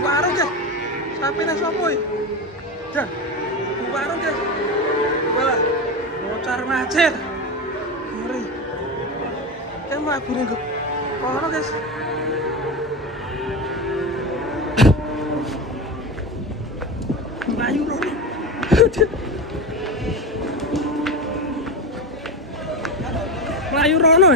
Warung guys, sampai nasi apa ya? Dan warung guys, wala mocar macet, ngeri. Kayak mau aku nih kono guys. Melayu rono, Melayu rono.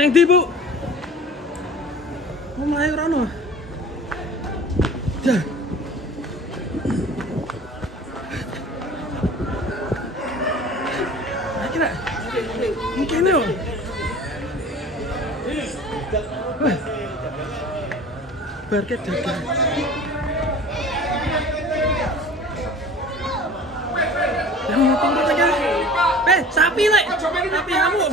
Neng di bu, mau Melayu rono, ya. Kira, mungkin yo. Barket jaga. Yang mau turun aja. Sapi lek, sapi kamu.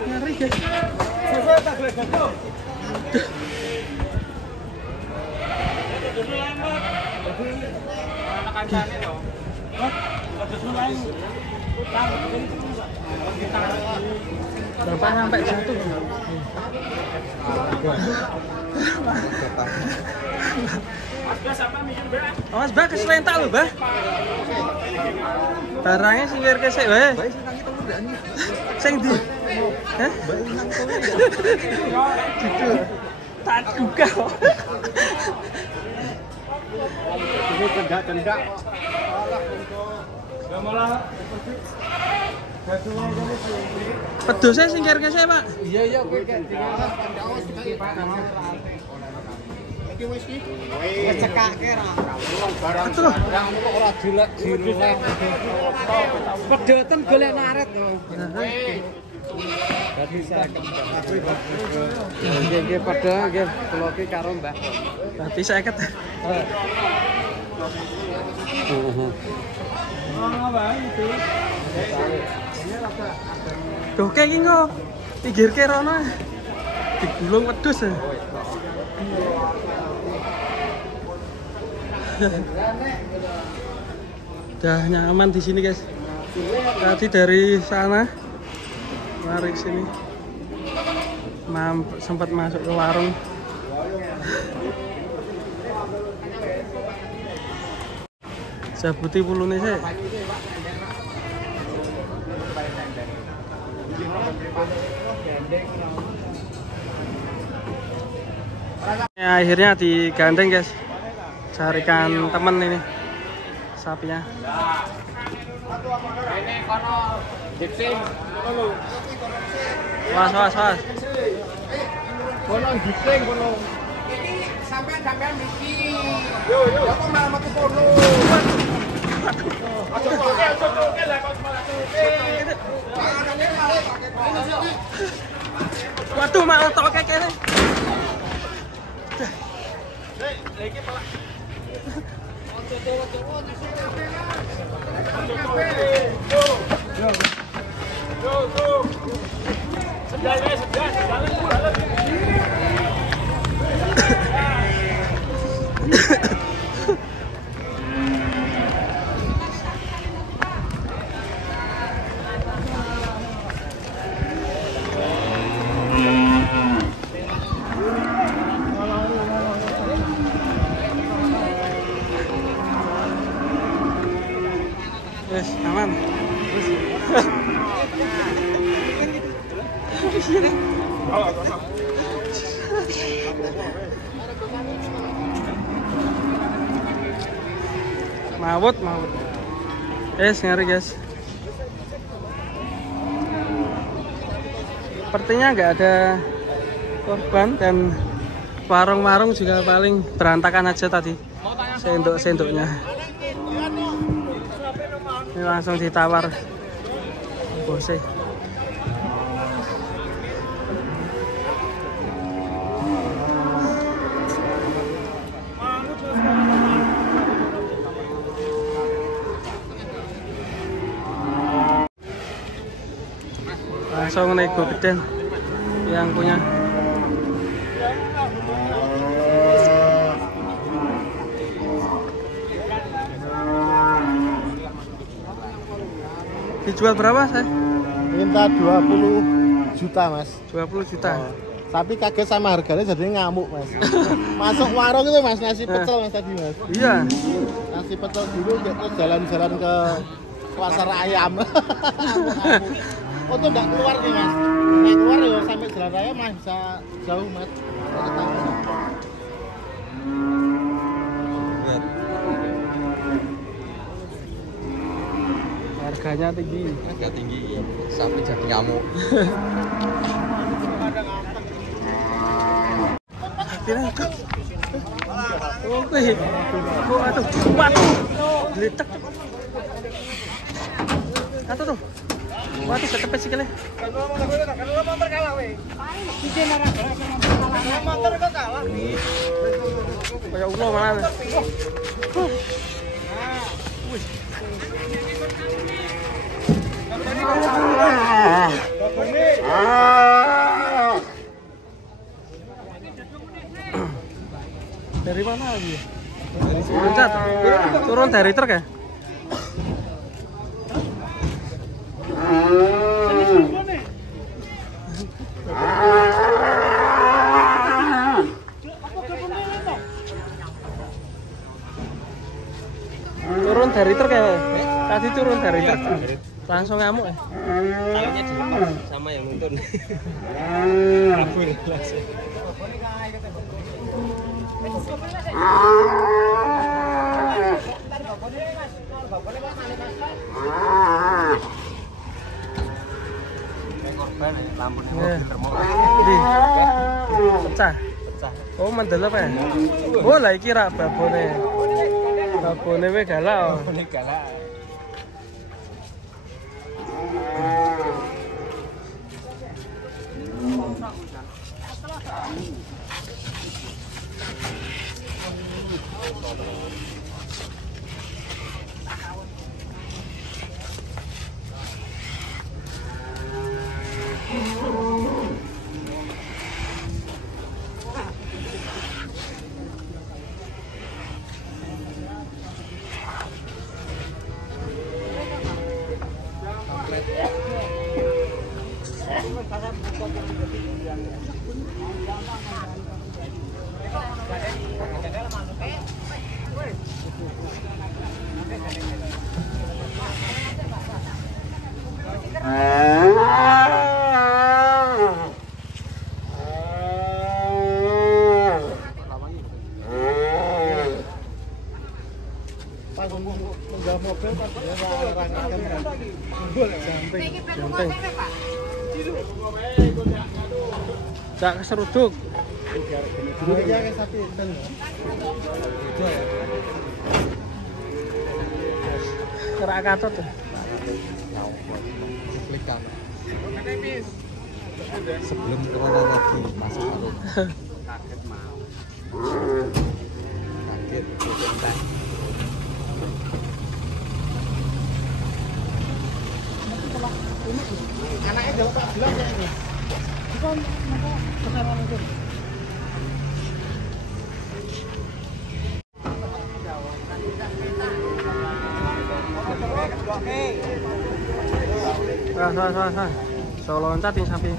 Ngeri guys. Berapa sampai satu? Awas bah keselentak lho bah. Barangnya singkir kesek wae. Sing di. Hah? Gitu. Tak duga kok. Ini kendak-kendak. Malah pedosnya singkir kesek, Pak. Iya, kowe gak wis cekake ra. Betul. Ora dilek-dilek. Pedoten golek naret to. Dadi nggih padha nggih kula ki karo Mbah. Dadi 50. Mbah itu. Doke iki kok pinggirke rono. Digulung wedhus. Udah nyaman di sini guys. Tadi dari sana lari sini, sempat masuk ke warung. Jabuti pulune sih. Ya, akhirnya digandeng guys. Carikan temen ini sapinya. Ini kono diping kono. Was. Kono diping kono. Iki sampean mriki. Yo. Apa malah metu kono. Aja lah kok malah waduh, malah tok kene. Iki pelak. Go. Sedang. Mawut. Ngeri guys. Sepertinya nggak ada korban dan warung-warung juga paling berantakan aja tadi. Sendok-sendoknya. Ini langsung ditawar bosnya. Langsung nego geden yang punya. Dijual berapa saya? Minta 20 juta mas. 20 juta. Oh. Tapi kaget sama harganya jadi ngamuk mas. Masuk warung itu mas, nasi pecel mas tadi mas. Iya. Nasi pecel dulu terus jalan-jalan ke pasar ayam. Oh itu enggak keluar nih mas. Nek keluar ya sampai jalan raya mas bisa jauh mas. Harganya tinggi. Harga tinggi sampai jadi ngamuk. Oke. Oh, aduh, waduh. Geletek. Atuh tuh. Waduh, ketepet sikile. Kayak ulo malah. Wih. Dari mana lagi? Dari sini. Turun dari truk ya? Turun dari truk ya? Tadi turun dari truk. Langsung ngamuk ya? Kayaknya dilepas sama yang nuntun. Kabur langsung. Korban lampunya mobil termowar. Pecah. Oh, mandel apa ya? Oh, lah iki rak babone. Babone we galak. Babone galak. Tak keseruduk. Kerak katot tuh. Sebelum corona lagi masuk warung. Kaget mau. Kaget. Anaknya jauh Pak bilang ya ini. Bukan kesana itu. So loncat ini sapi.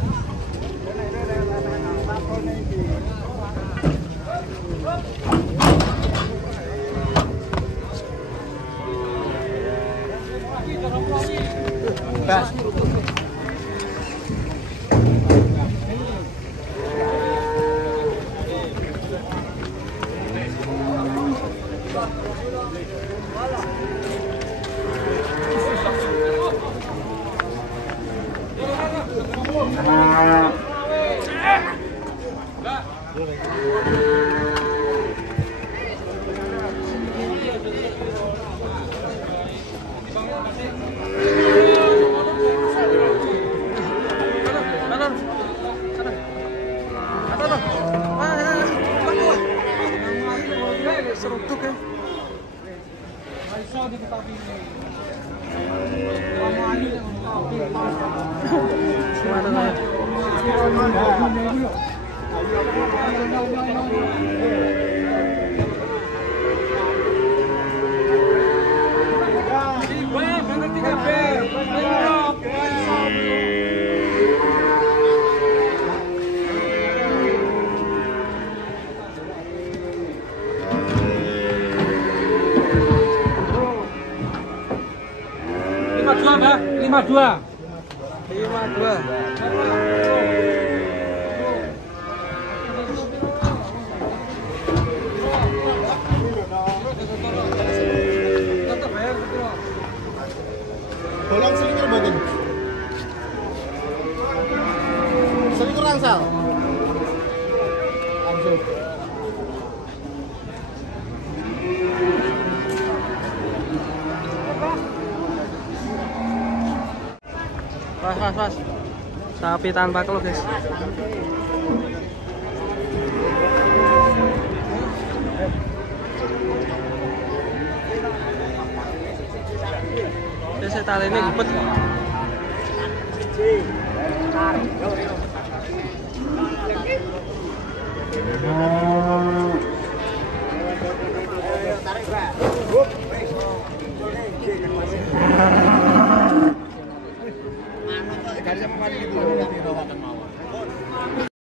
Bas. Seruduk ya. Lima dua. Bolong selikur mboten. Selikur rangsal. Langsung. Pas. Sapi tanpa keluh, guys. Saya tali ini ngupet.